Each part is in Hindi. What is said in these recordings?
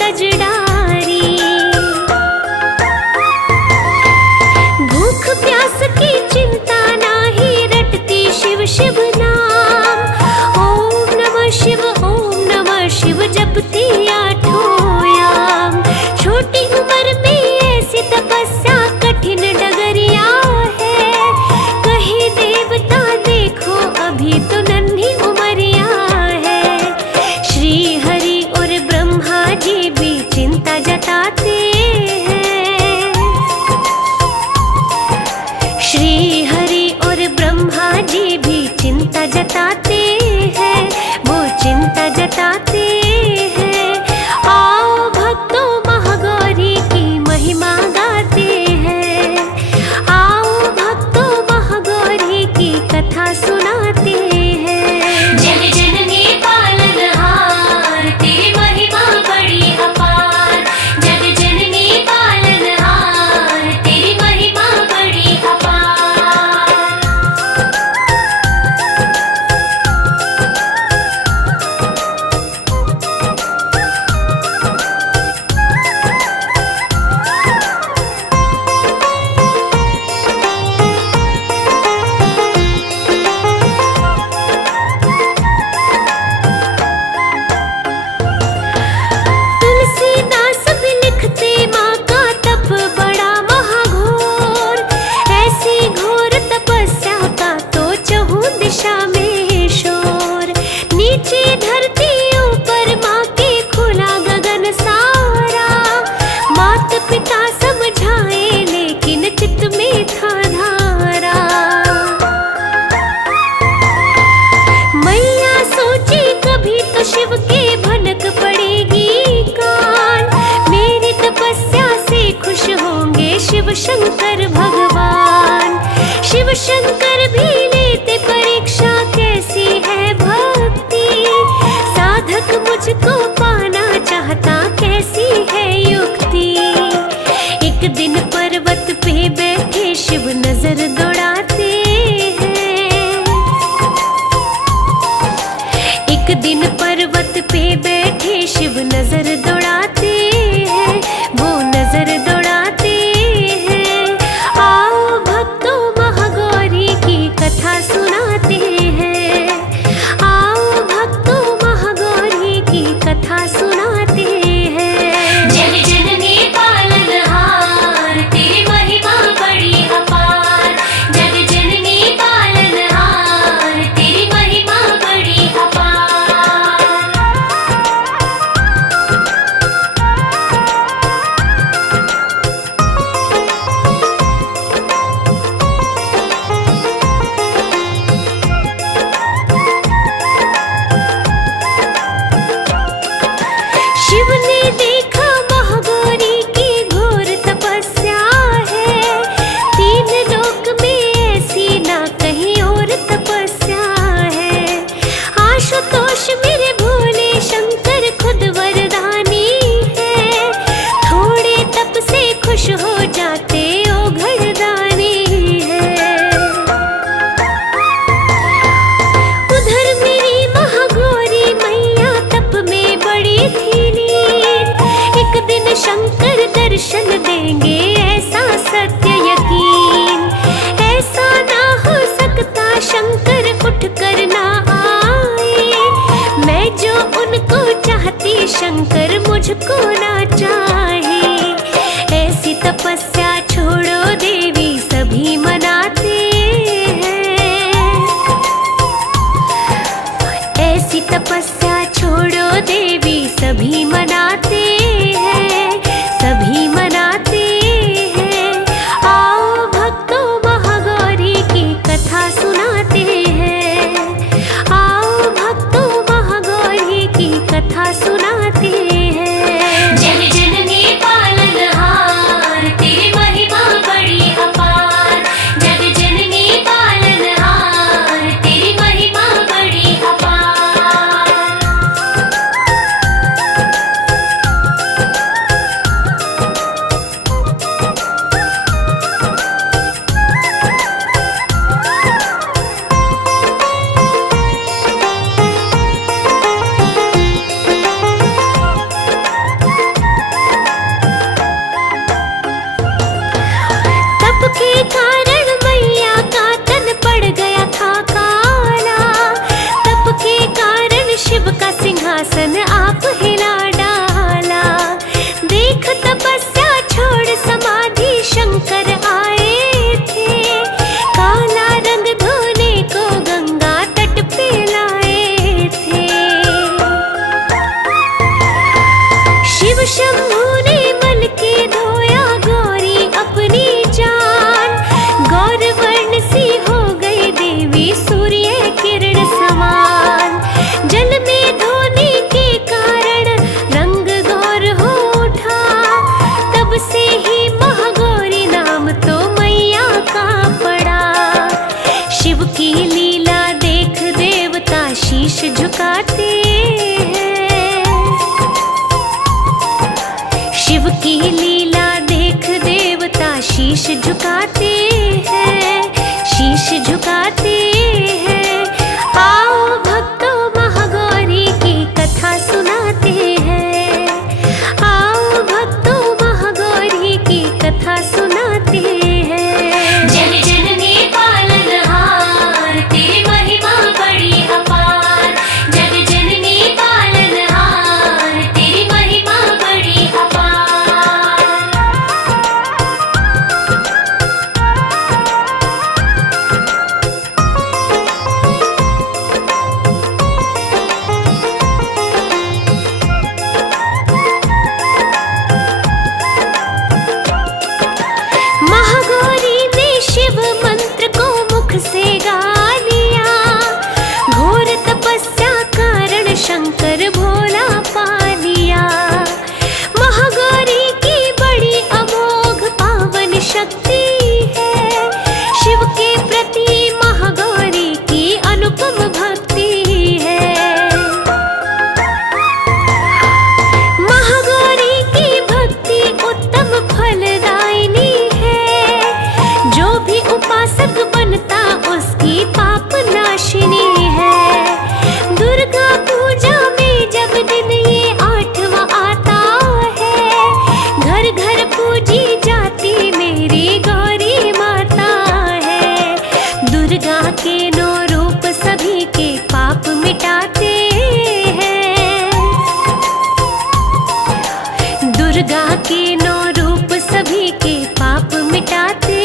तजडारी। भूख प्यास की चिंता नाही, रटती शिव शिव नाम। ओम नमः शिव जपती आठोयाम। छोटी उम्र में ऐसी तपस्या कठिन डगरिया है। कहे देवता देखो अभी तो नन्ही उमरिया है। श्री हरि और ब्रह्मा जी भी चिंता जताते हैं। श्री हरि और ब्रह्मा जी भी चिंता जताते हैं, वो चिंता जताते हैं। आओ भक्तों महागौरी की महिमा गाते हैं। आओ भक्तों महागौरी की कथा सुनाते हैं। जग जननी पालनहार तेरी महिमा बड़ी अपार। जग जननी पालनहार तेरी महिमा बड़ी अपार। तुलसीदास भी लिखते माँ का तप बड़ा महाघोर। ऐसी घोर तपस्या का तो चहुँ दिशा में शोर। नीचे धरती ऊपर माँ के खुला गगन सारा। मात पिता समझाए लेकिन चित्त में था धारा। मैया सोची कभी तो शिव के भनक पड़ेगी कान। मेरी तपस्या से खुश होंगे शिव शंकर भगवान। शिव शंकर भी लेते परीक्षा कैसी है भक्ति। साधक मुझको पाना चाहता कैसी है युक्ति। एक दिन पर्वत पे बैठे शिव नजर दौड़ाते हैं। एक दिन पर्वत पे बैठे शिव नजर दौड़ाते हैं, वो नजर दौड़ाते हैं। आओ भक्तों महागौरी की शिव की लीला देख देवता शीश झुकाते हैं, शीश झुकाते हैं। आओ भक्तों महागौरी की कथा सुनाते हैं, आओ भक्तों महागौरी की कथा सुनाते हैं। जन जननी पालनहार तेरी महिमा बड़ी अपार, जग जननी पालनहार तेरी महिमा बड़ी अपार। महागौरी ने शिव मंत्र को मुख से गा लिया, घोर तपस्या कारण शंकर भोला पा लिया। महागौरी की बड़ी अमोघ पावन शक्ति है, शिव के प्रति महागौरी की अनुपम भक्ति है। महागौरी की भक्ति उत्तम फलदायिनी है, जो भी उपासक बनता उसकी पाप नाशिनी है। दुर्गा पूजा में जब दिन ये 8वां आता है, घर घर पूजी जाती मेरी गौरी माता है। दुर्गा के 9 रूप सभी के पाप मिटाते हैं, दुर्गा के 9 रूप सभी के पाप मिटाते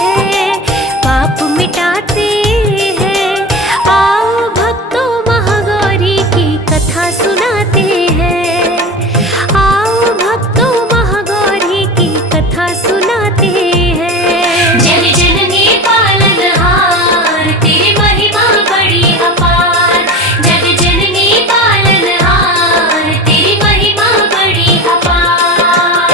हैं, पाप मिटाते हैं। आओ भक्तों महागौरी की कथा सुनाते हैं, आओ भक्तों महागौरी की कथा सुनाते हैं। जन जननी पालनहार तेरी महिमा बड़ी अपार, जग जननी पालनहार तेरी महिमा बड़ी अपार।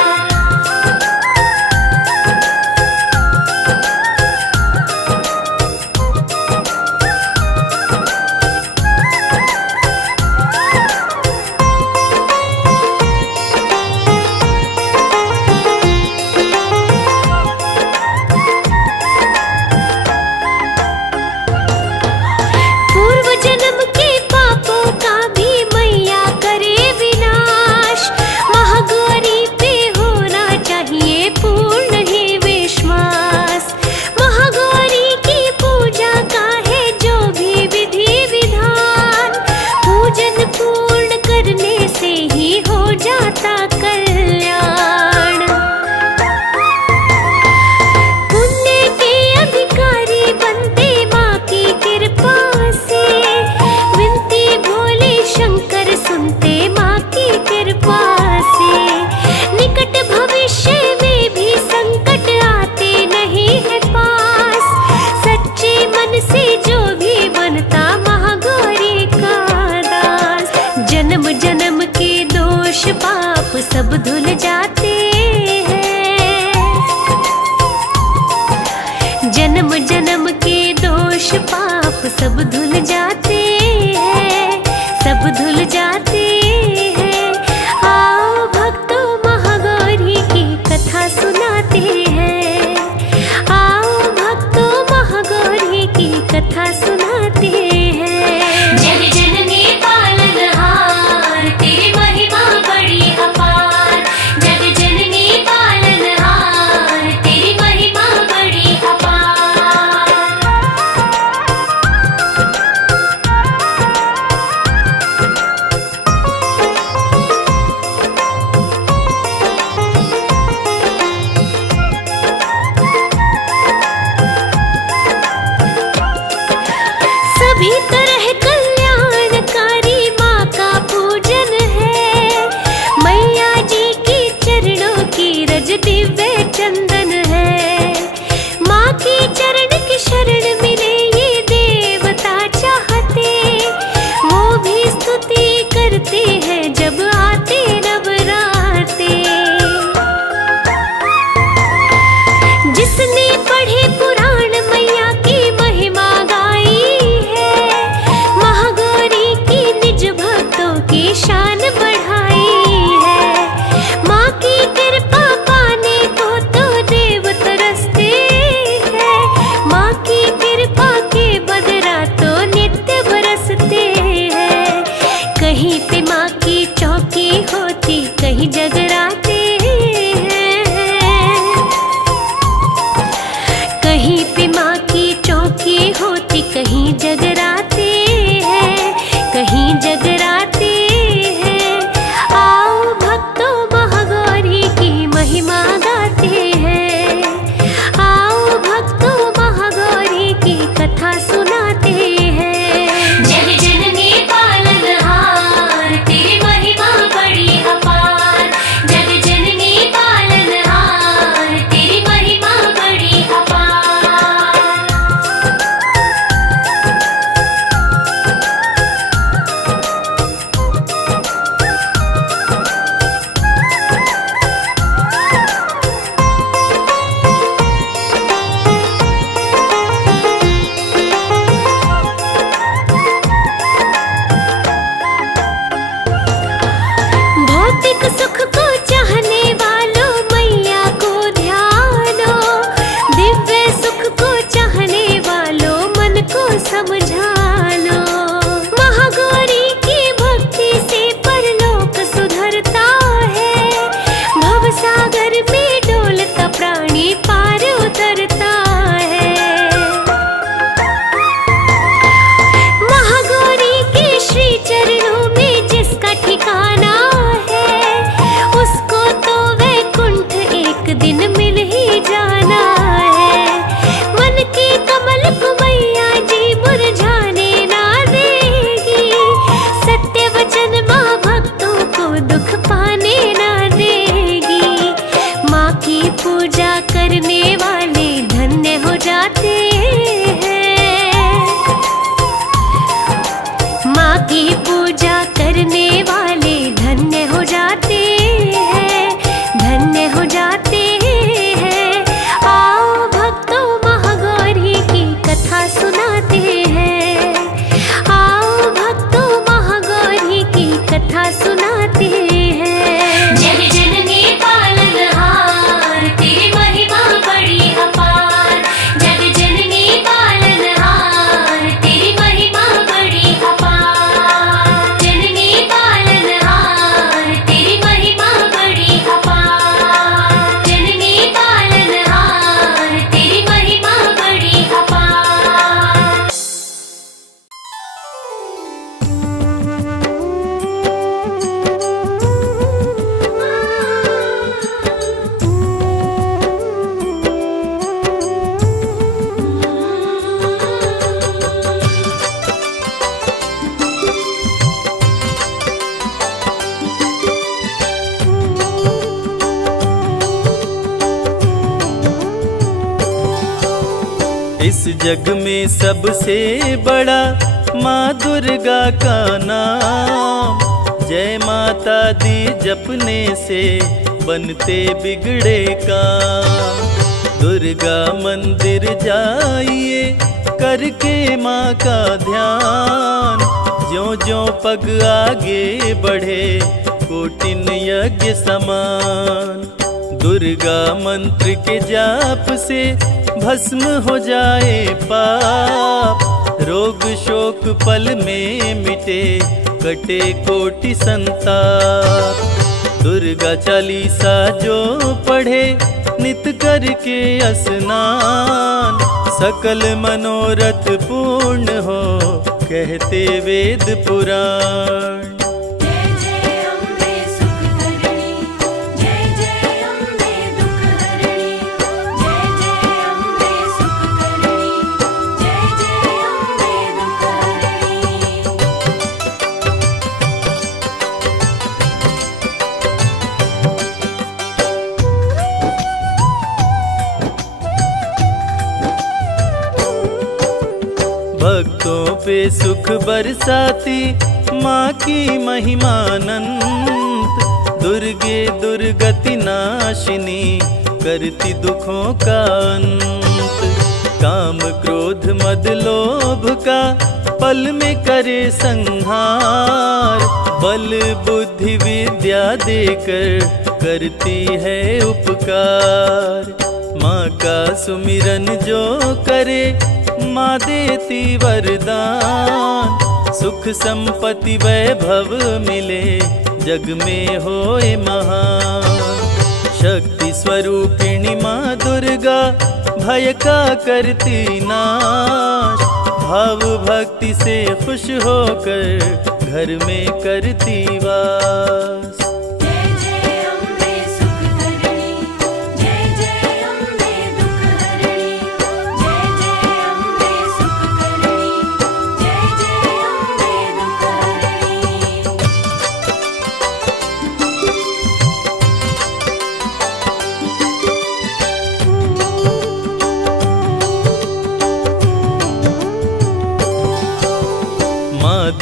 प्राणी पार उतरता है। महागौरी के श्री चरणों में जिसका ठिकाना है, उसको तो वैकुंठ एक दिन मिल ही जाना है। मन के कमल को मैया जी मुरझाने ना देगी, सत्य वचन माँ भक्तों को दुख पाने ना देगी। माँ की पूजा करने वाले धन्य हो जाते हैं। माँ की पूजा करने वाले धन्य हो जाते हैं, धन्य हो जाते हैं। आओ भक्तों महागौरी की कथा सुनाते हैं, आओ भक्तों महागौरी की कथा सुनाते हैं। जग जननी पालनहार तेरी महिमा बड़ी अपार, जग जननी पालनहार तेरी महिमा बड़ी अपार, जननी पालनहार तेरी महिमा बड़ी अपार, जननी पालनहार तेरी महिमा बड़ी अपार। इस जग में सबसे बड़ा माँ दुर्गा का नाम, जय माता दी जपने से बनते बिगड़े काम। दुर्गा मंदिर जाइए करके माँ का ध्यान, ज्यों ज्यों पग आगे बढ़े कोटिन यज्ञ समान। दुर्गा मंत्र के जाप से भस्म हो जाए पाप, रोग शोक पल में मिटे कटे कोटि संताप। दुर्गा चालीसा जो पढ़े नित करके स्नान, सकल मनोरथ पूर्ण हो कहते वेद पुराण। भक्तों पे सुख बरसाती माँ की महिमा अनंत, दुर्गे दुर्गति नाशिनी करती दुखों का अंत। काम क्रोध मद लोभ का पल में करे संहार, बल बुद्धि विद्या देकर करती है उपकार। माँ का सुमिरन जो करे माँ देती वरदान, सुख संपत्ति वैभव मिले जग में होए महान। शक्ति स्वरूपिणी माँ दुर्गा भय का करती नाश, भाव भक्ति से खुश होकर घर में करती वास।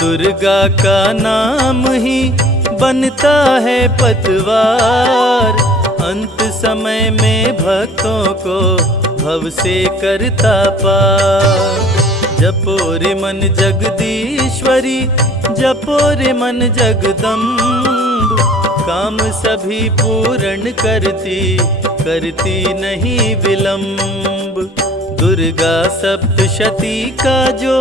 दुर्गा का नाम ही बनता है पतवार, अंत समय में भक्तों को भव से करता पार। जपो रे मन जगदीश्वरी, जपो रे मन जगदम्ब, काम सभी पूर्ण करती नहीं विलंब। दुर्गा सप्तशती का जो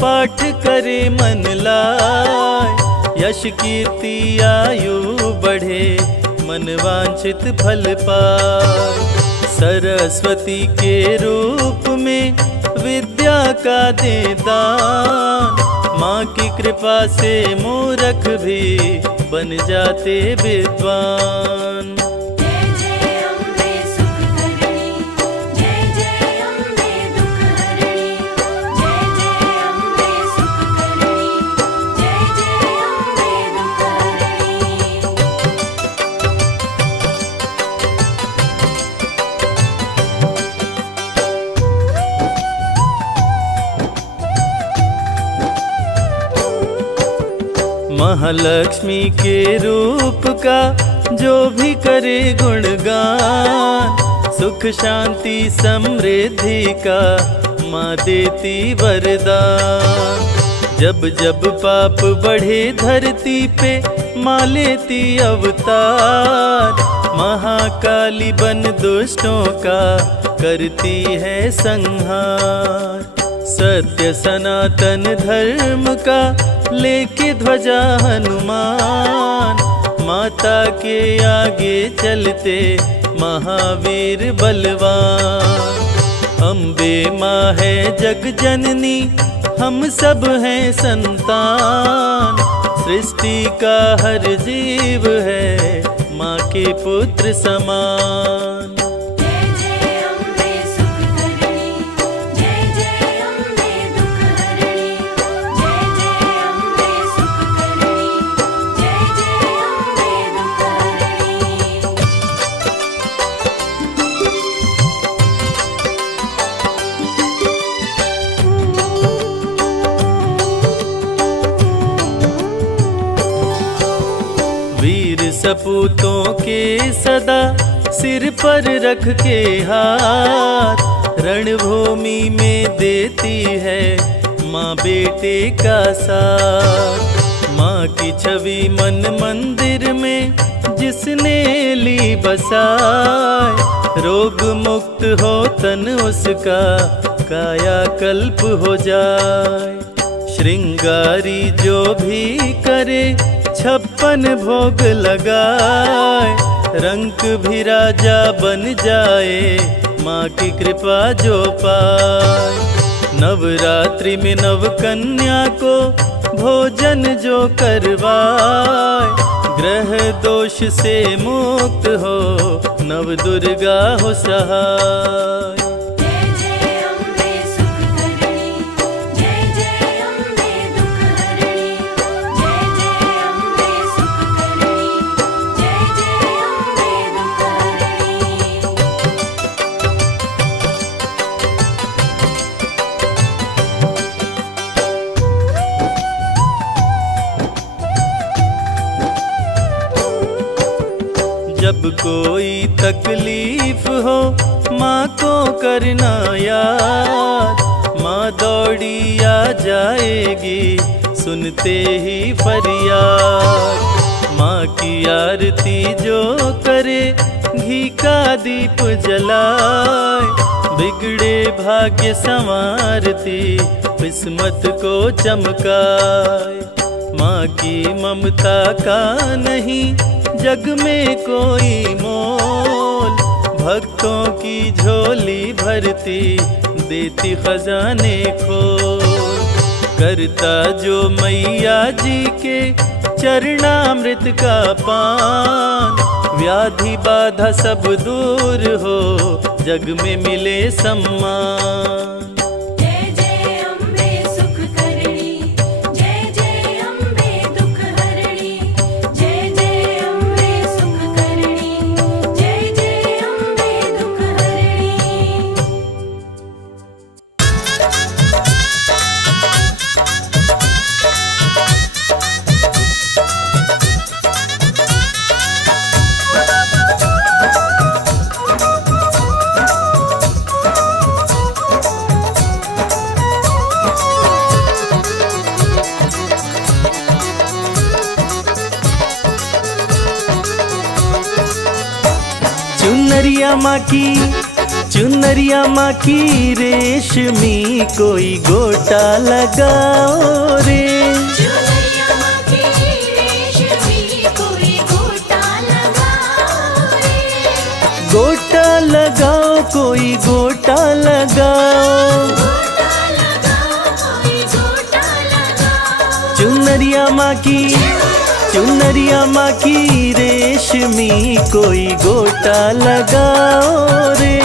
पाठ करे मन लाय, यश कीर्ति आयु बढ़े मन वांछित फल पाए। सरस्वती के रूप में विद्या का दे दान। माँ की कृपा से मूर्ख भी बन जाते विद्वान। महालक्ष्मी के रूप का जो भी करे गुणगान, सुख शांति समृद्धि का माँ देती वरदान। जब जब पाप बढ़े धरती पे माँ लेती अवतार। महाकाली बन दुष्टों का करती है संहार। सत्य सनातन धर्म का लेके ध्वजा हनुमान। माता के आगे चलते महावीर बलवान। अम्बे माँ है जग जननी, हम सब हैं संतान। सृष्टि का हर जीव है माँ के पुत्र समान। सपूतों के सदा सिर पर रख के हाथ। रणभूमि में देती है माँ बेटे का साथ। माँ की छवि मन मंदिर में जिसने ली बसाए। रोग मुक्त हो तन उसका काया कल्प हो जाए। श्रृंगारी जो भी करे 56 भोग लगाए। रंक भी राजा बन जाए माँ की कृपा जो पाए। नवरात्रि में नव कन्या को भोजन जो करवाए। ग्रह दोष से मुक्त हो नव दुर्गा हो सहाय। जब कोई तकलीफ हो माँ को करना याद। माँ दौड़ी आ जाएगी सुनते ही फरियाद। माँ की आरती जो करे घी का दीप जलाए। बिगड़े भाग्य संवारती किस्मत को चमकाए। माँ की ममता का नहीं जग में कोई मोल। भक्तों की झोली भरती देती खजाने खोल। करता जो मैया जी के चरणामृत का पान। व्याधि बाधा सब दूर हो जग में मिले सम्मान। चुनरिया माँ की रेशमी कोई गोटा लगाओ रे। चुनरिया माँ की रेशमी कोई गोटा लगाओ रे। गोटा लगाओ कोई गोटा लगाओ, चुनरिया माँ की, चुनरिया माँ की रेशमी कोई गोटा लगाओ रे।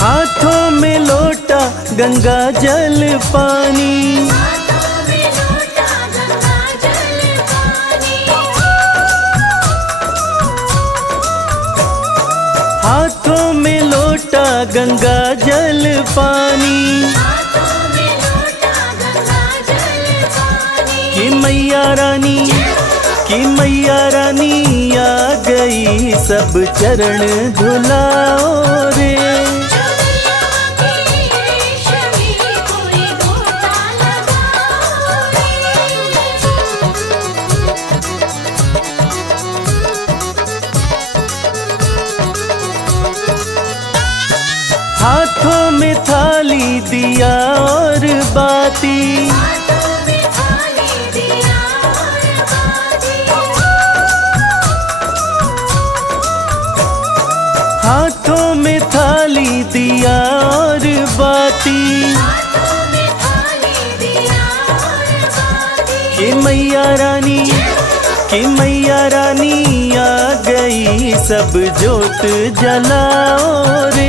हाथों में लोटा गंगा जल पानी, हाथों में लोटा गंगा जल पानी, कि मैया रानी, कि मैया रानी आ गई सब चरण धुलाओ रे। हाथों में थाली दिया और बाती, हाथों में थाली दिया और बाती, कि मैया रानी, कि मैया रानी आ गई सब जोत जलाओ रे।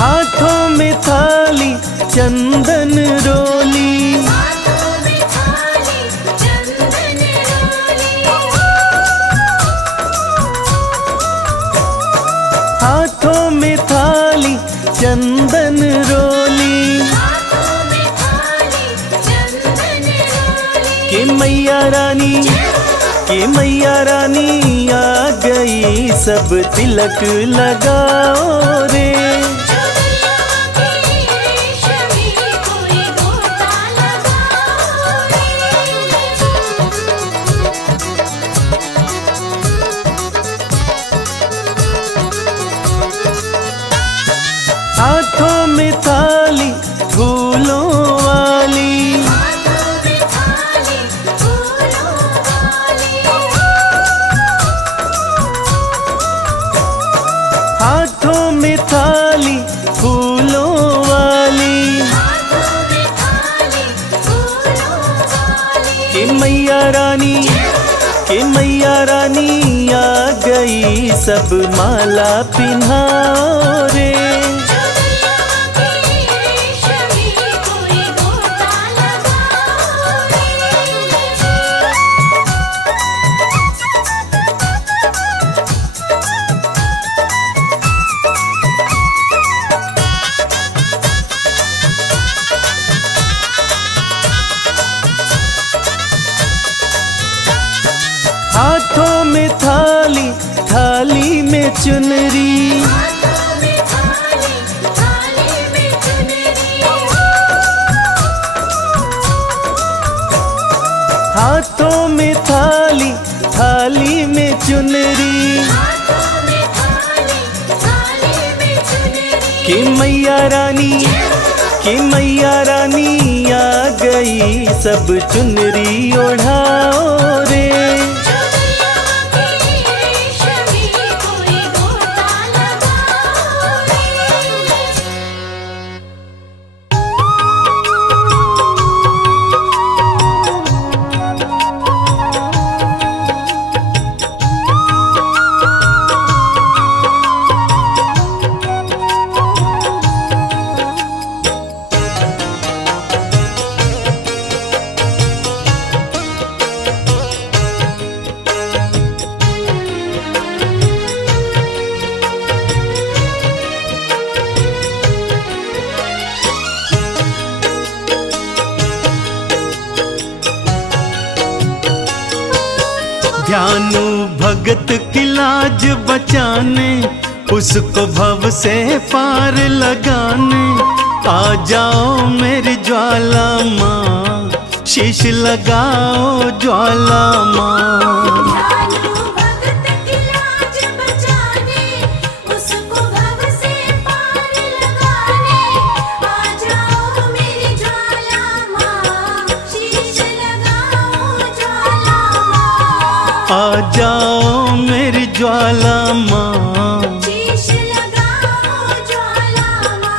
हाथों में थाली चंदन रोली, हाथों में थाली चंदन रोली, कि मैया रानी, कि मैया रानी आ गई सब तिलक लगाओ रे। हाथों में थाली फूलों वाली, हाथों में थाली फूलों वाली, कि मैया रानी, कि मैया रानी आ गई सब माला पिन्हाओ रे। हाथों में थाली, थाली में चुनरी, हाथों में थाली, थाली में चुनरी, कि मैया रानी, कि मैया रानी आ गई सब चुनरी ओढ़ाओ रे। ध्यानु भगत की लाज बचाने, उसको भव से पार लगाने। आ जाओ मेरी ज्वाला माँ, शीश लगाओ ज्वाला माँ। ध्यानु भगत की लाज बचाने, उसको भव से पार लगाने। आ जाओ मेरी ज्वाला माँ, शीश लगाओ ज्वाला माँ। आ जाओ मेरी ज्वाला माँ, शीश लगाओ ज्वाला माँ।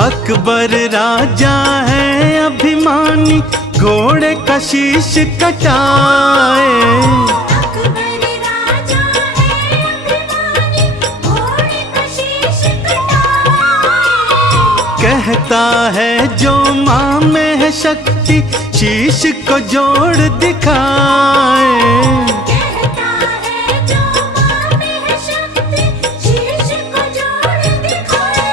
अकबर राजा है अभिमानी, घोड़े का शीश कटाए। अकबर राजा है अभिमानी, घोड़े का शीश कटाए। कहता है जो माँ में है शक्ति, शीश को जोड़ दिखाए। कहता है जो माँ में है शक्ति, शीश को जोड़ दिखाए।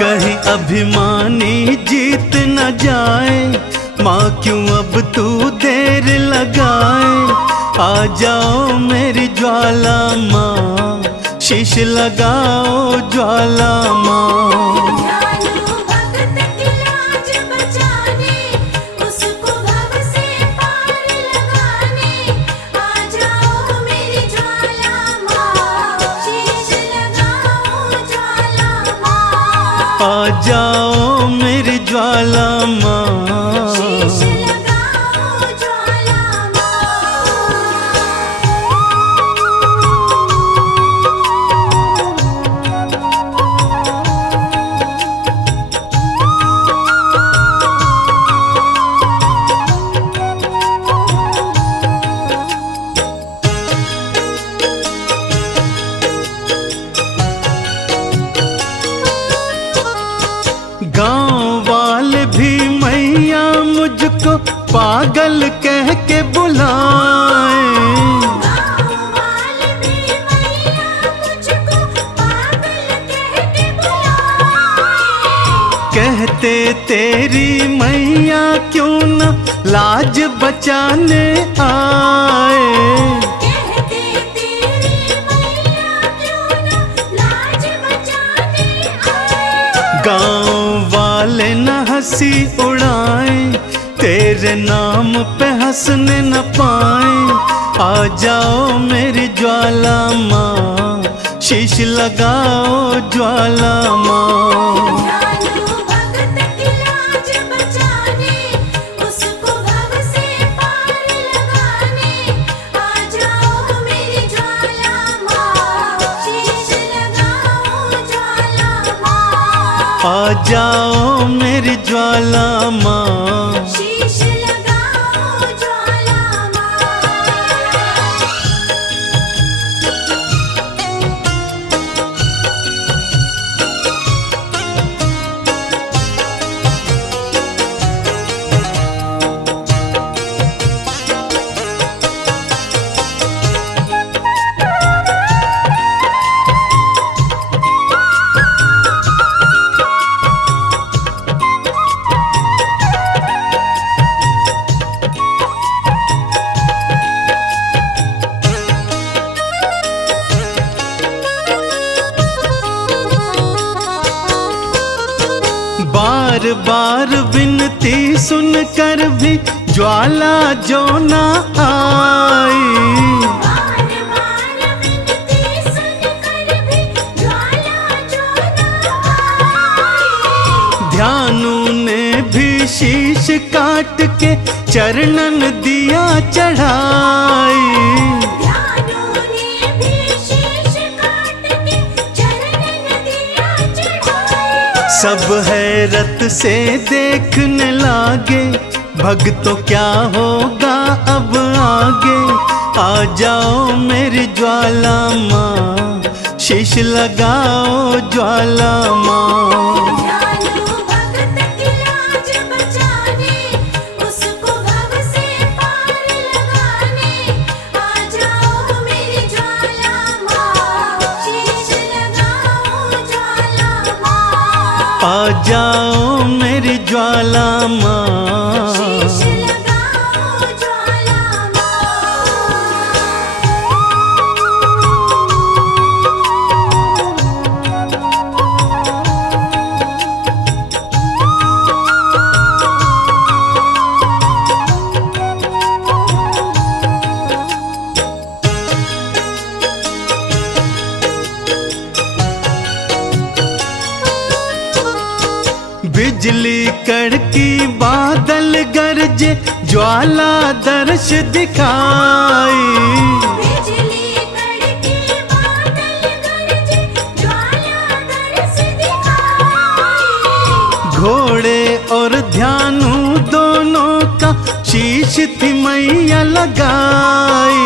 कहीं अभिमानी जीत न जाए, माँ क्यों अब तू देर लगाए। आ जाओ मेरी ज्वाला माँ, शीश लगाओ ज्वाला माँ। ध्यानु भगत की लाज बचाने, उसको भव से पार लगाने। आ जाओ मेरी ज्वाला माँ, शीश लगाओ ज्वाला माँ। आ जाओ मेरी ज्वाला माँ, शीश लगाओ ज्वाला माँ। गांव वाले भी मैया मुझको पागल कह के बुलाए। गाँव वाले भी मैया मुझको पागल कह के बुलाए। कहते तेरी मैया क्यों न लाज बचाने आए। कहते तेरी मैया क्यों न लाज बचाने आए। गांव वाले न हंसी उड़ाए, तेरे नाम पे हंसने न पाए। आ जाओ मेरी ज्वाला माँ, शीश लगाओ ज्वाला माँ। ध्यानु भगत की लाज बचाने, उसको भव से पार लगाने। आ जाओ मेरी ज्वाला माँ, शीश लगाओ ज्वाला माँ। आ जाओ मेरी ज्वाला माँ, शीश लगाओ ज्वाला माँ। बार बार विनती सुनकर भी ज्वाला जो न आई। बार बार विनती सुनकर भी ज्वाला जो न आई। ध्यानु ने भी शीश काट के चरणन दिया चढ़ाई। ध्यानु ने भी शीश काट के चरणन दिया चढ़ाई। सब हैरत से देखने लागे, भक्तों क्या होगा अब आगे। आ जाओ मेरी ज्वाला माँ, शीश लगाओ ज्वाला माँ। दयालु भक्त की लाज बचाने, उसको भव से पार लगाने। आ जाओ मेरी ज्वाला माँ, शीश लगाओ ज्वाला माँ। आ जाओ मेरी ज्वाला माँ। शीश लगाओ ज्वाला माँ। बिजली कड़की बादल गरजे, ज्वाला दर्श दिखाई। बिजली कड़की बादल गरजे, ज्वाला दर्श दिखाई। घोड़े और ध्यानु दोनों का शीश थी मैया लगाई।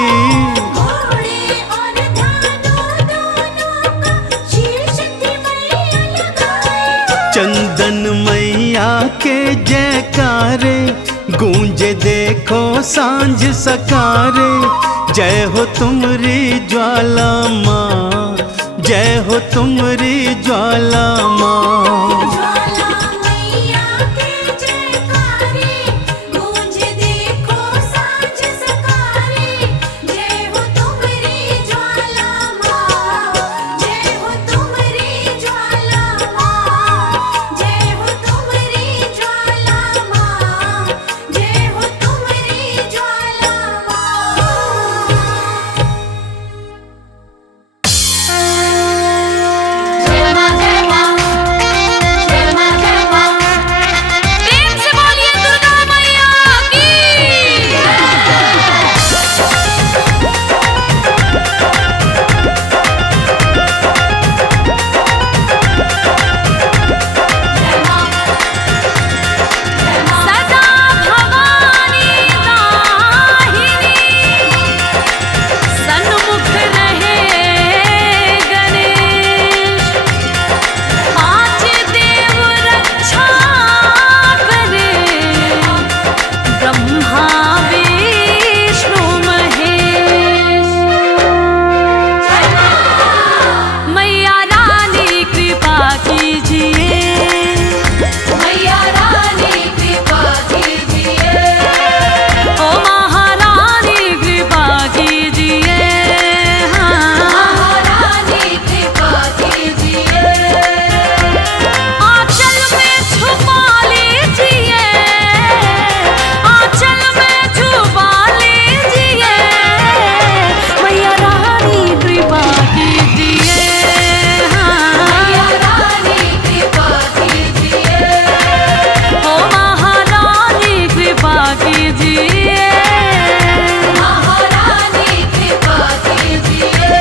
घोड़े और ध्यानु दोनों का शीश थी मैया लगाई। चंदन मैया के जयकारे, गूंजे देखो सांझ सकारे। जय हो तुमरी ज्वाला माँ, जय हो तुमरी ज्वाला माँ। ज्वाला मैया के जयकारे, गूंजे देखो सांझ सकारे। जय हो तुमरी ज्वाला माँ, जय हो तुमरी ज्वाला माँ। जय हो तुमरी ज्वाला माँ, जय हो तुमरी ज्वाला माँ। जय माँ जय माँ, जय माँ जय माँ। प्रेम से बोलिए दुर्गा मैया की। सदा भवानी दाहिनी, सन्मुख रहे गणेश। पांच देव रक्षा करे, ब्रह्मा विष्णु महेश। मैया रानी कृपा कीजिए, मैया रानी कृपा कीजिए। ओ महारानी कृपा कीजिए, महारानी कृपा कीजिए। आंचल में छुपा लीजिए, आंचल में छुपा लीजिए। मैया रानी कृपा कीजिए, मैया रानी कृपा कीजिए। ओ महारानी कृपा कीजिए, महारानी कृपा कीजिए।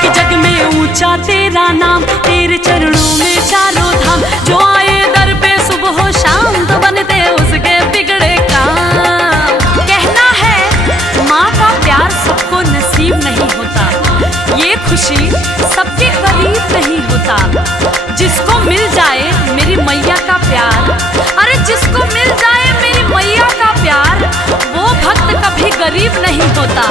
कि जग में ऊंचा तेरा नाम, तेरे चरणों में चारों धाम। जो आए दर पे सुबह हो शाम, तो बनते उसके बिगड़े काम। कहना है माँ का प्यार सबको नसीब नहीं होता, ये खुशी सबके करीब नहीं होता। जिसको मिल जाए मेरी मैया का प्यार, अरे जिसको मिल जाए मेरी मैया का प्यार, वो भक्त कभी गरीब नहीं होता।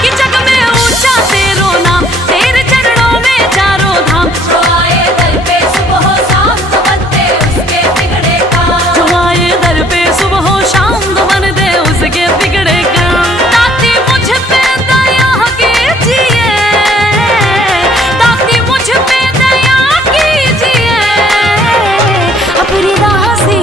कि जग में ऊंचा तेरो नाम, तेरे चरणों में चारों धाम। जो आए दर पे सुबह हो शाम, तो बनते उसके बिगड़े काम। जो आए दर पे सुबह हो शाम, तो बनते उसके बिगड़े काम। दाती मुझ पे दया कीजिए, दाती मुझ पे दया कीजिए। अपनी राह से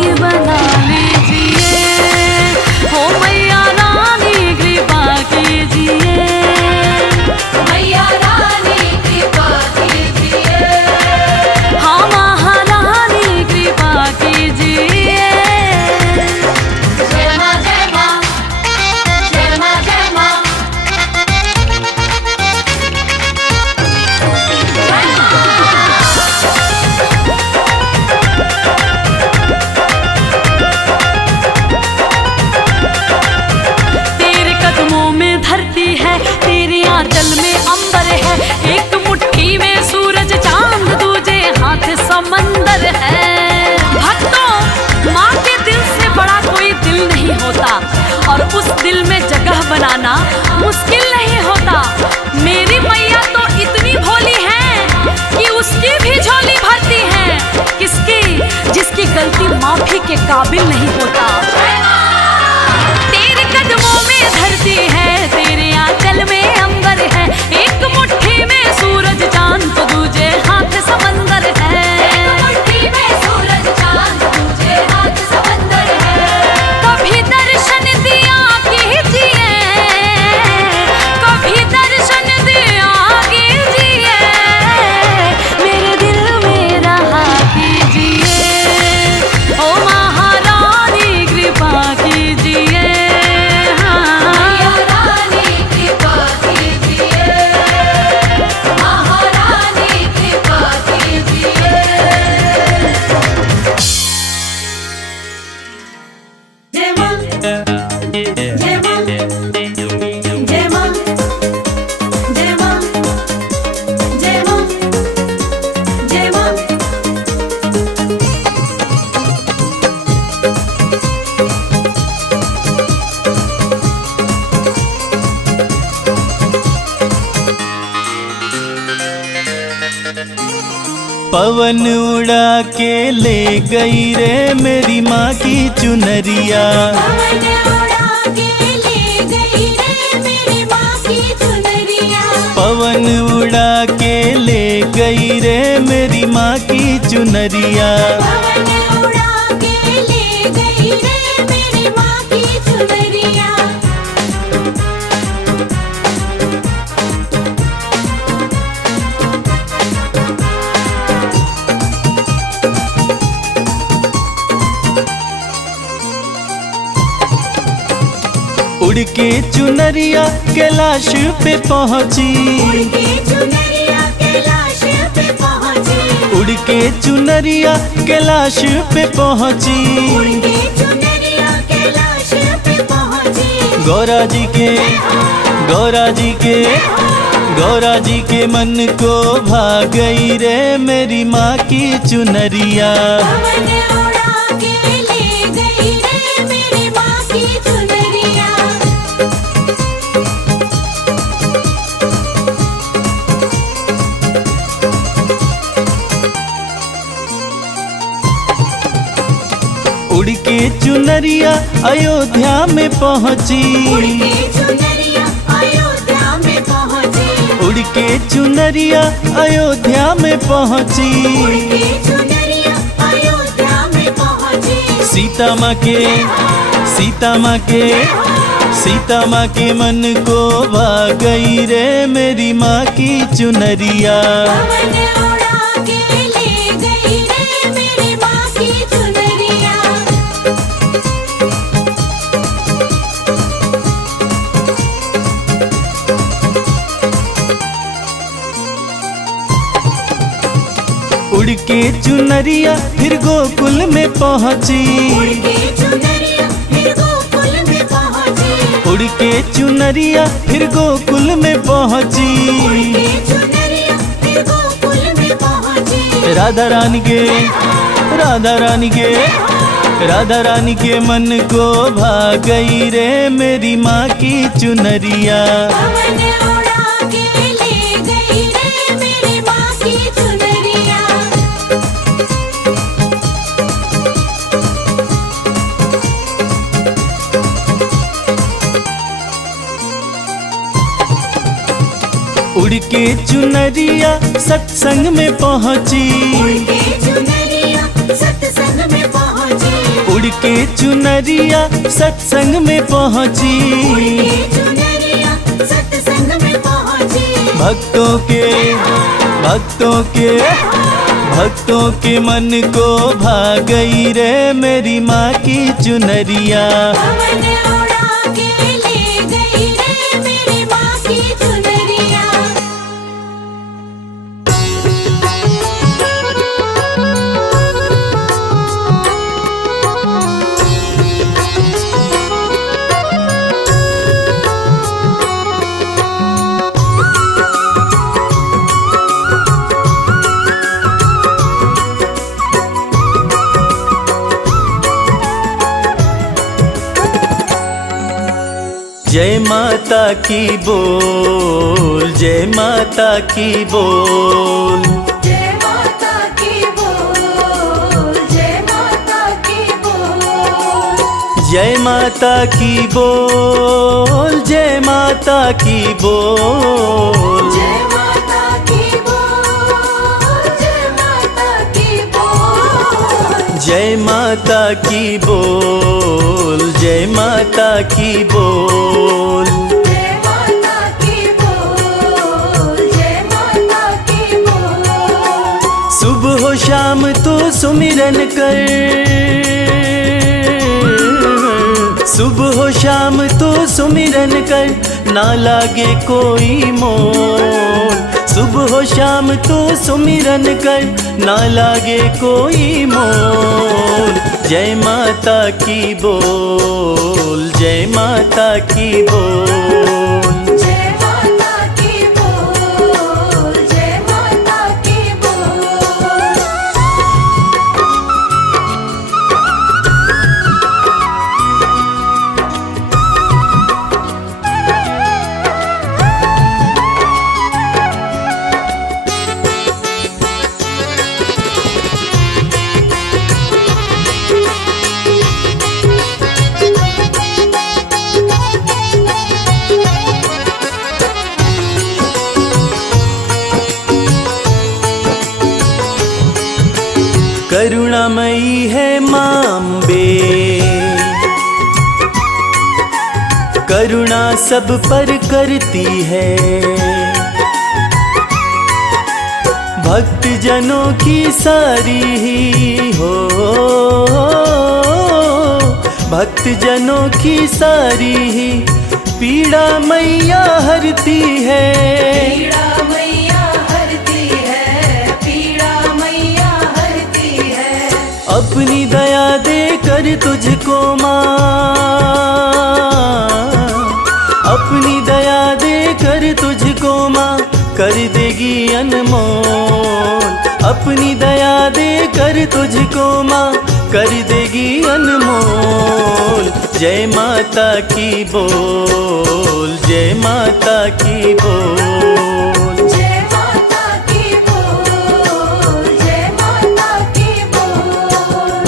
पाना मुश्किल नहीं होता। मेरी मैया तो इतनी भोली है कि उसकी भी झोली भरती है। किसकी? जिसकी गलती माफी के काबिल नहीं होता। तेरे कदमों में धरती है, तेरे आंचल में अंबर है, एक मुट्ठी में सूरज चांद तो दूजे हाथ समंदर है। एक मुट्ठी में सूरज चांद दूजे हाथ समंदर है। कभी दर्शन दिया कीजिए, कभी दर्शन दिया कीजिए, मेरे दिल में रहा कीजिए। ओ महारानी कृपा कीजिए, महारानी कृपा कीजिए, महारानी कृपा कीजिए। जय मां, जय मां, जय मां, जय मां, जय मां, जय मां। पवन उड़ा के ले गई रे मेरी माँ की चुनरिया। पवन उड़ा के ले गई रे मेरी माँ की चुनरिया। पवन उड़ा के ले गई रे मेरी माँ की चुनरिया। पवन उड़ा के ले गई रे मेरी माँ की चुनरिया। उड़ के चुनरिया कैलाश पे पहुँची। उड़ के चुनरिया कैलाश पे पहुँची। उड़ के चुनरिया कैलाश पे पहुँची। उड़ के चुनरिया कैलाश पे पहुँची। गौरा जी के, गौरा जी के, गौरा जी के मन को भा गई रे मेरी माँ की चुनरिया। पवन उड़ा के ले गई रे मेरी माँ की चुनरिया। उड़ के चुनरिया अयोध्या में पहुँची। उड़ के चुनरिया अयोध्या में पहुँची। उड़ के चुनरिया अयोध्या में पहुँची। उड़ के चुनरिया अयोध्या में पहुँची। सीता माँ के, सीता माँ के, सीता माँ के मन को भा गई रे मेरी माँ की चुनरिया। पवन उड़ा के ले गई रे मेरी माँ की चुनरिया। उड़ के चुनरिया फिर गोकुल में पहुँची। उड़ के चुनरिया फिर गोकुल में पहुँची। उड़ के चुनरिया फिर गोकुल में पहुँची। उड़ के चुनरिया फिर गोकुल में पहुँची। राधा रानी के, राधा रानी के, राधा रानी के मन को भा गई रे मेरी माँ की चुनरिया। पवन उड़ा के ले गई रे मेरी माँ की चुनरिया। उड़ के चुनरिया सत्संग में पहुँची। उड़ के चुनरिया सत्संग में पहुँची। उड़ के चुनरिया सत्संग में पहुँची। उड़ के चुनरिया सत्संग में पहुँची। भक्तों के, भक्तों के, भक्तों के मन को भा गई रे मेरी माँ की चुनरिया। पवन उड़ा के ले गई रे मेरी माँ की चुनरिया। जय माता की बोल, जय माता की बोल। जय माता की बोल, जय माता की बोल। जय माता की बोल, जय माता की बोल। जय माता की बोल, जय माता की बोल। जय माता की बोल, जय माता की बोल। जय माता की बोल, जय माता की बोल। सुबह हो शाम तो सुमिरन कर, सुबह हो शाम तो सुमिरन कर, ना लागे कोई मोल। सुबह हो शाम तो सुमिरन कर, ना लागे कोई मोल। जय माता की बोल, जय माता की बोल। जय माता की बोल, जय माता की बोल। करुणामयी है मां अम्बे, करुणा सब पर करती है। भक्त जनों की सारी ही हो, भक्त जनों की सारी ही पीड़ा मैया हरती है। पीड़ा मैया हरती है, पीड़ा मैया हरती है। अपनी दया दे कर तुझको माँ, अपनी दया दे कर तुझको माँ कर देगी अनमोल। अपनी दया दे कर तुझको माँ कर देगी अनमोल। जय माता की बोल, जय माता की बोल। जय माता की बोल, जय माता की बोल।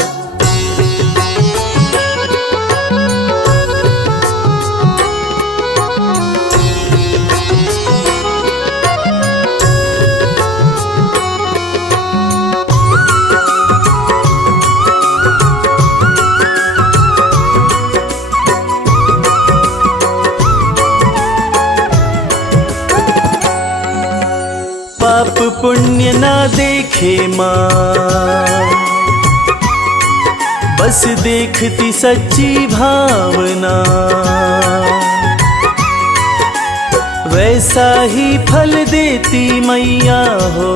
पाप पुण्य ना देखे माँ, बस देखती सच्ची भावना। वैसा ही फल देती मैया हो,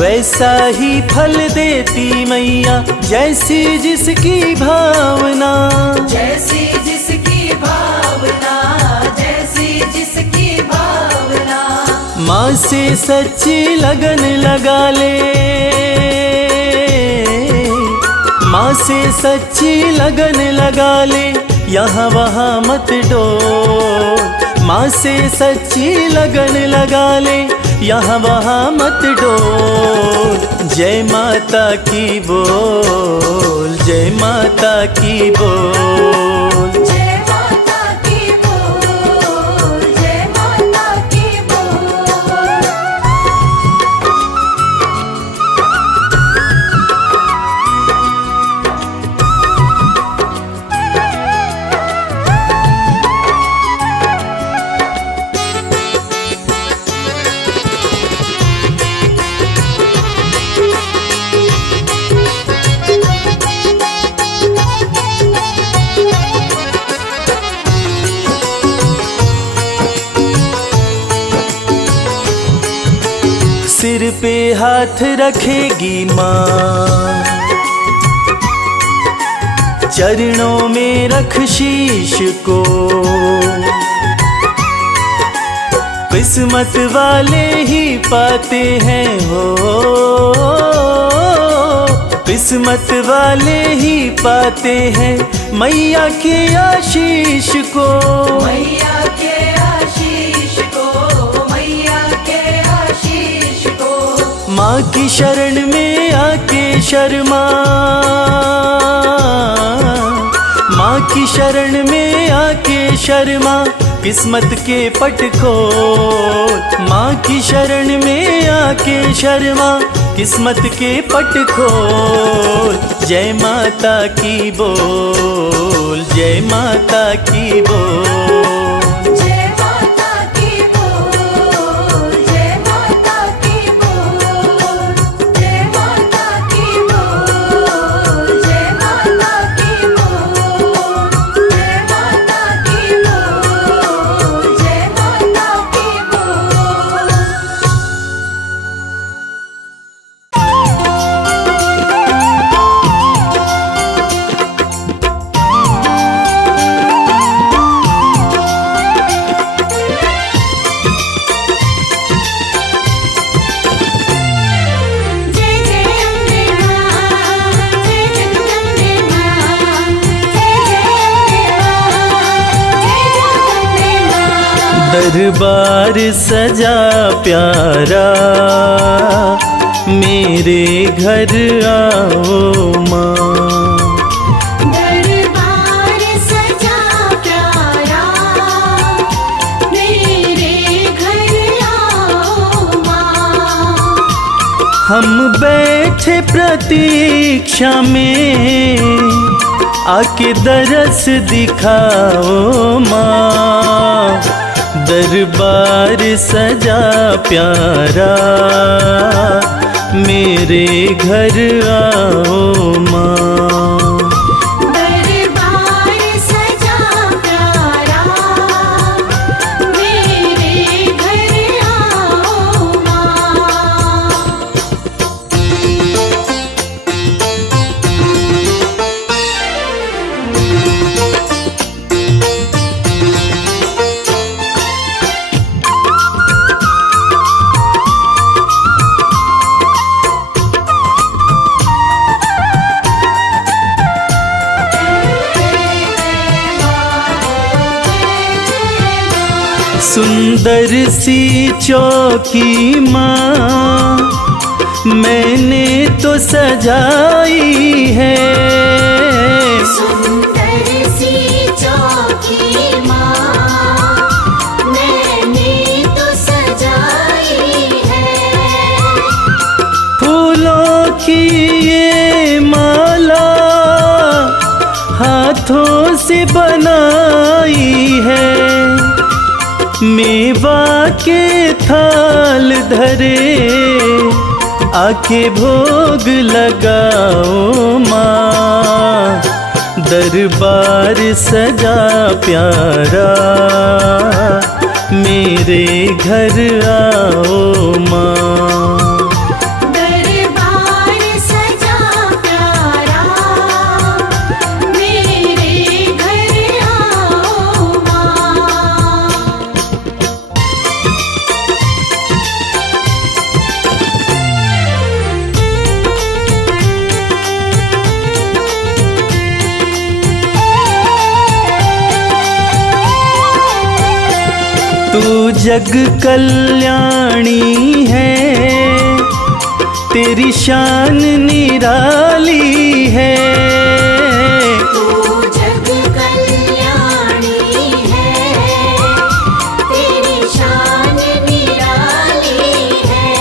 वैसा ही फल देती मैया जैसी जिसकी भावना। जैसी जिसकी भावना, जैसी जिसकी भावना। माँ से सच्ची लगन लगा ले, माँ से सच्ची लगन लगा ले, यहाँ वहाँ मत डोल। माँ से सच्ची लगन लगा ले, यहाँ वहाँ मत डोल। जय माता की बोल, जय माता की बोल। जय माता की बोल, जय माता की बोल। सिर पे हाथ रखेगी माँ, चरणों में रख शीश को। किस्मत वाले ही पाते हैं हो, किस्मत वाले ही पाते हैं मैया के आशीष को, मैया के आशीष को, मैया के आशीष को। माँ की शरण में आके शर्मा, माँ की शरण में आके शर्मा, किस्मत के पट खोल। माँ की शरण में आके शर्मा, किस्मत के पट खोल। जय माता की बोल, जय माता की बोल, जय माता की बोल, जय माता की बोल, जय माता की बोल, जय माता की बोल, जय माता की बोल, जय माता की बोल। जय जय अम्बे मां, जय जगदम्बे मां, जय जय अम्बे मां, जय जगदम्बे मां। दरबार सजा प्यारा, मेरे घर आओ माँ। दरबार सजा प्यारा, मेरे घर आओ मां। हम बैठे प्रतीक्षा में, आके दरस दिखाओ माँ। दरबार सजा प्यारा, मेरे घर आओ माँ। दरबार सजा प्यारा, मेरे घर आओ मां। सुंदर सी चौकी माँ, मैंने तो सजाई है। सुंदर सी चौकी मां, मैंने तो सजाई है। फूलों की ये माला, हाथों से बनाई है। मेवा के थाल धरे, आके भोग लगाओ माँ। दरबार सजा प्यारा, मेरे घर आओ माँ। दरबार सजा प्यारा, मेरे घर आओ मां। तू जग कल्याणी है, तेरी शान निराली है। तू जग कल्याणी है, तेरी शान निराली है।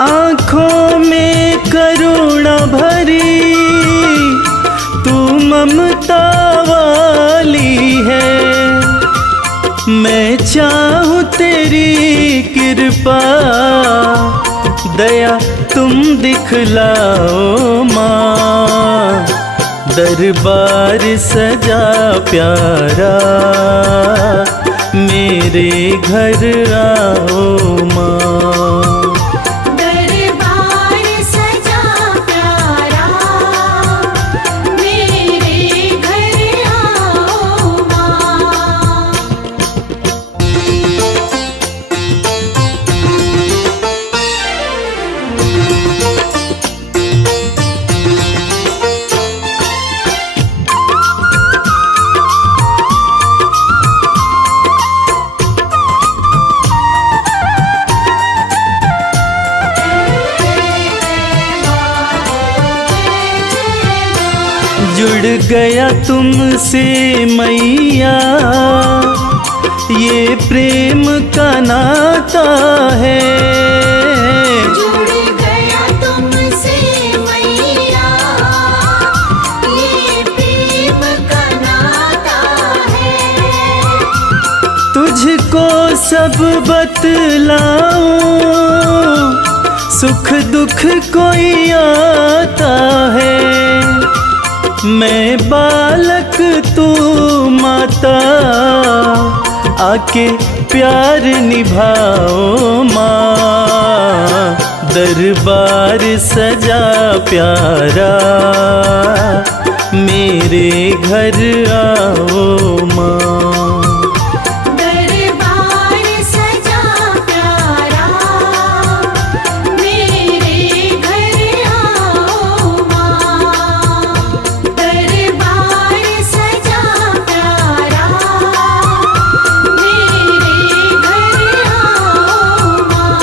आँखों में करुणा भरी, तू ममता वाली है। मैं चाहूँ तेरी कृपा, दया तुम दिखलाओ माँ। दरबार सजा प्यारा, मेरे घर आओ माँ। दरबार सजा प्यारा, मेरे घर आओ मां। जुड़ गया तुमसे मैया, ये प्रेम का नाता है। जुड़ गया तुमसे मैया, ये प्रेम का नाता है। तुझको सब बतलाऊं, सुख दुख कोई आता है। मैं बालक तू माता, आके प्यार निभाओ माँ। दरबार सजा प्यारा, मेरे घर आओ माँ। दरबार सजा प्यारा, मेरे घर आओ माँ। दरबार सजा प्यारा, मेरे घर आओ माँ।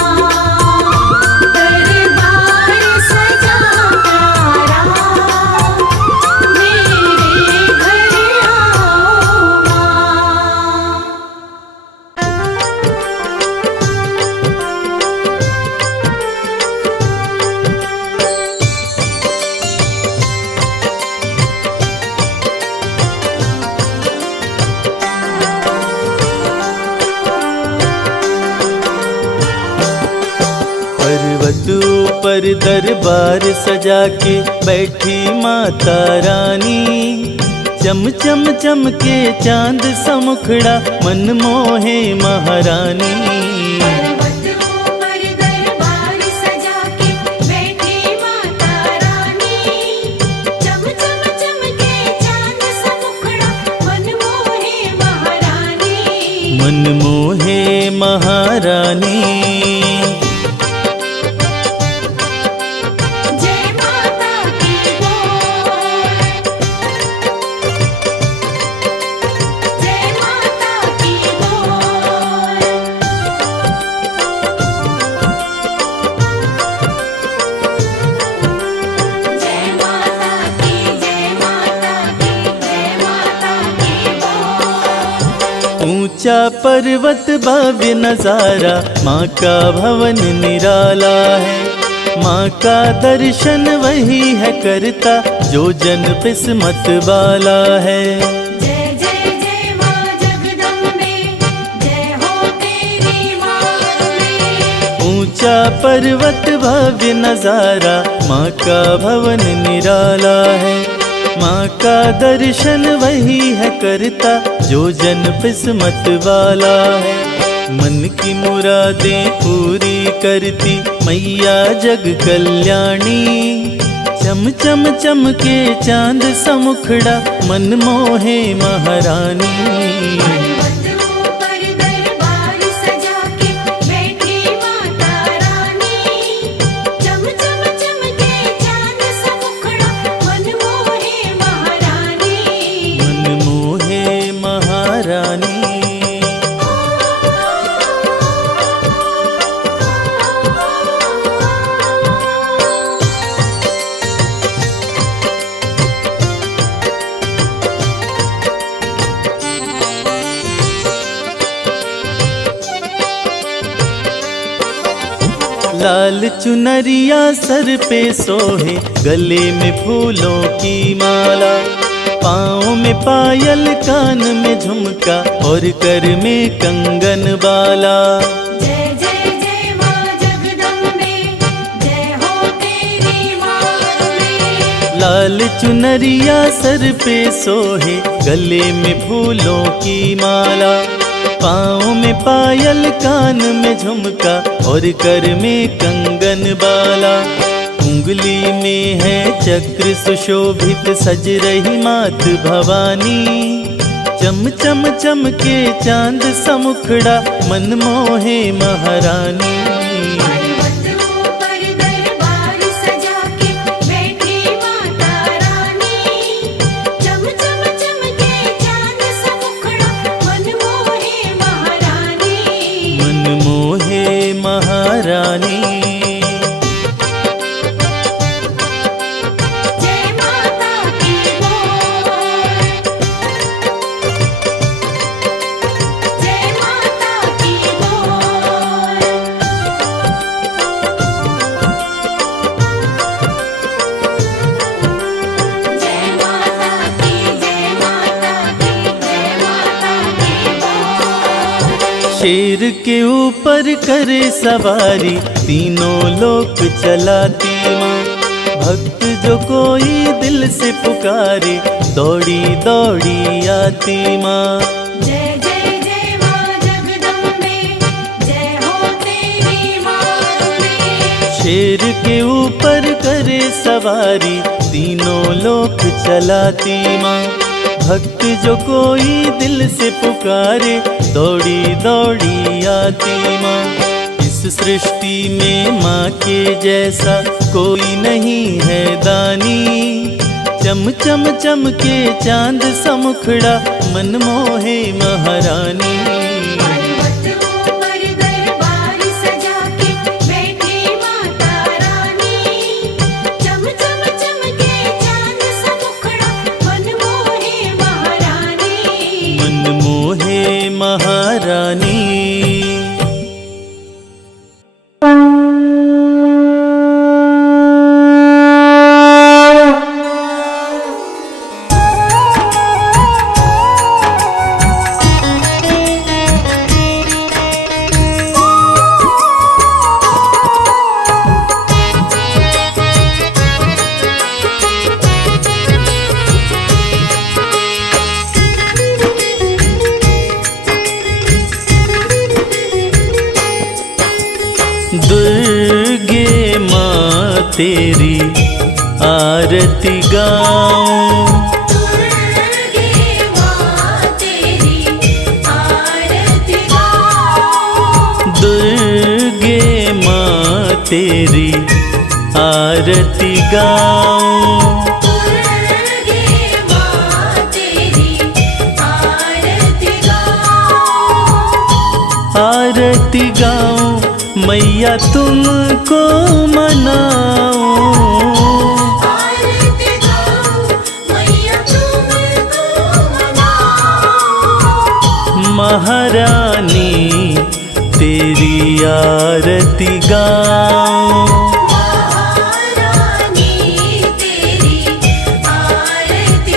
दरबार सजा प्यारा, मेरे घर आओ माँ। पर्वत ऊपर दरबार सजा के बैठी माता रानी। चम चम चमके चांद सा मुखड़ा, मन मोहे महारानी। पर्वत ऊपर दरबार सजा के बैठी माता रानी। चम चम चमके चांद सा मुखड़ा, मन मोहे महारानी। मन मोहे महारानी। जय माता की बोल, जय माता की बोल। जय माता की, जय माता की, जय माता की बोल। ऊंचा पर्वत भव्य नजारा, माँ का भवन निराला है। माँ का दर्शन वही है करता, जो जन किस्मत वाला है। जय जय जय माँ जगदम्बे, जय हो तेरी माँ। ऊंचा पर्वत भव्य नजारा, माँ का भवन निराला है। माँ का दर्शन वही है करता, जो जन किस्मत वाला है। मन की मुरादें पूरी करती मैया जग कल्याणी। चम चम चमके चांद सा मुखड़ा, मन मोहे महारानी। पर्वत ऊपर दरबार सजा के बैठी माता रानी। चम चम चमके चांद सा मुखड़ा, मन मोहे महारानी। मन मोहे महारानी। लाल चुनरिया सर पे सोहे, गले में फूलों की माला। पाँव में पायल, कान में झुमका, और कर में कंगन बाला। जय जय जय माँ जगदम्बे, जय हो तेरी माँ। लाल चुनरिया सर पे सोहे, गले में फूलों की माला। पाँव में पायल, कान में झुमका, और कर में कंगन बाला। उंगली में है चक्र सुशोभित, सज रही मात भवानी। चम चम चमके चांद सा मुखड़ा, मन मोहे महारानी। पर्वत ऊपर दरबार सजा के बैठी माता रानी। चम चम चमके चांद सा मुखड़ा, मन मोहे महारानी। मन मोहे महारानी। जय माता की बोल, शेर के ऊपर करे सवारी, तीनों लोक चलाती माँ। भक्त जो कोई दिल से पुकारे, दौड़ी दौड़ी आती माँ। जय जय जय माँ जगदम्बे, जय हो तेरी माँ में। शेर के ऊपर करे सवारी, तीनों लोक चलाती माँ। भक्त जो कोई दिल से पुकारे, दौड़ी दौड़ी आती माँ। इस सृष्टि में माँ के जैसा कोई नहीं है दानी। चम चम चमके चांद सा मुखड़ा, मन मोहे महारानी। पर्वत ऊपर दरबार सजा के बैठी माता रानी। चम चम चमके चांद सा मुखड़ा, मन मोहे महारानी। मन मोहे महारानी। दुर्गे माँ तेरी आरती गाऊं। दुर्गे माँ तेरी आरती गाऊं। दुर्गे माँ तेरी आरती गाऊं। दुर्गे माँ तेरी आरती गाऊं। आरती गाऊं मैया तुमको मनाऊं। आरती गाऊं मैया तुमको मनाऊं। महारानी तेरी आरती गाऊं। महारानी तेरी आरती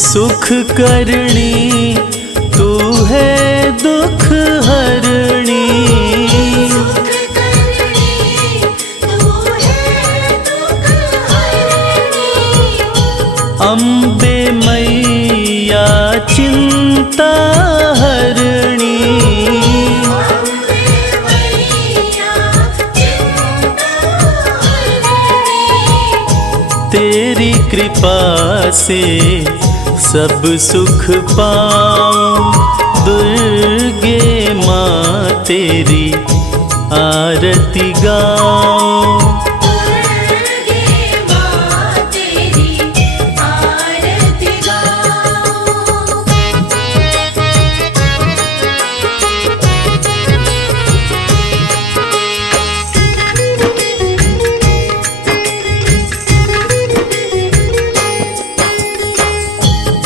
सुख करणी तू है दुख हरणी। सुख करणी तू है दुख हरणी। अम्बे मैया चिंता हरणी। अम्बे मैया चिंता हरणी। तेरी कृपा से सब सुख पाऊं। दुर्गे माँ तेरी आरती गाऊं। दुर्गे माँ तेरी आरती गाऊं।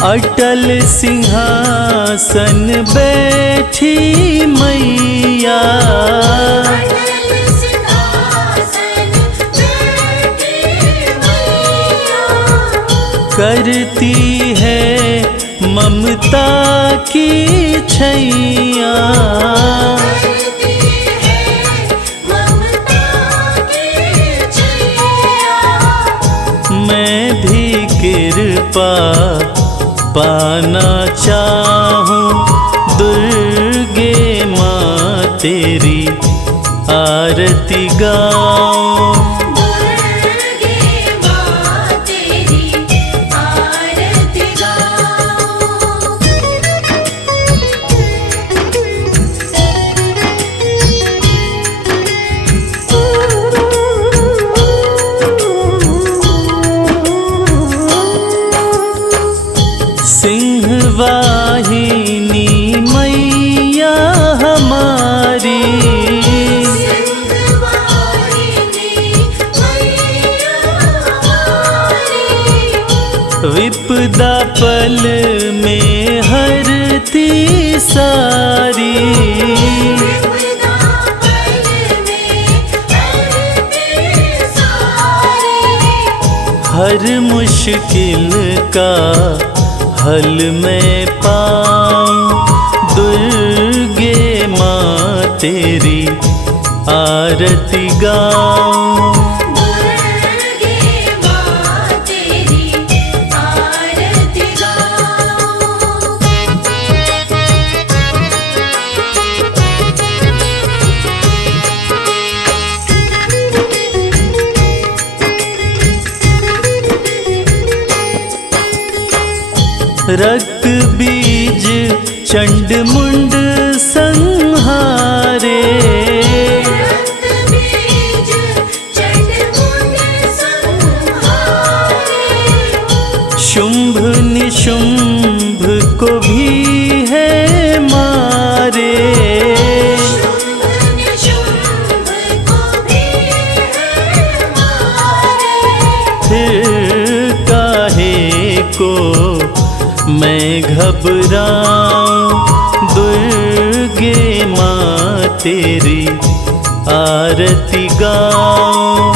अटल सिंहासन बैठी मैया। अटल सिंहासन बैठी मैया। करती है ममता की छैया। करती है ममता की छैया। मैं भी कृपा पाना चाहूं। दुर्गे माँ तेरी आरती गाऊं। दुर्गे माँ तेरी आरती गाऊं। सिंहवाहिनी मैया हमारी। विपदा पल में हरती सारी। विपदा पल में हरती सारी। हर मुश्किल का हल मैं पाऊं, दुर्गे माँ तेरी आरती गाऊं। दुर्गे माँ तेरी आरती गाऊं। रक्त बीज चंड मुंड संहारे, रक्त बीज चंड मुंड संहारे। शुंभ निशुंभ को भी है मारे। शुंभ निशुंभ को भी है मारे। फिर काहे को मैं घबराऊं, दुर्गे माँ तेरी आरती गाऊं।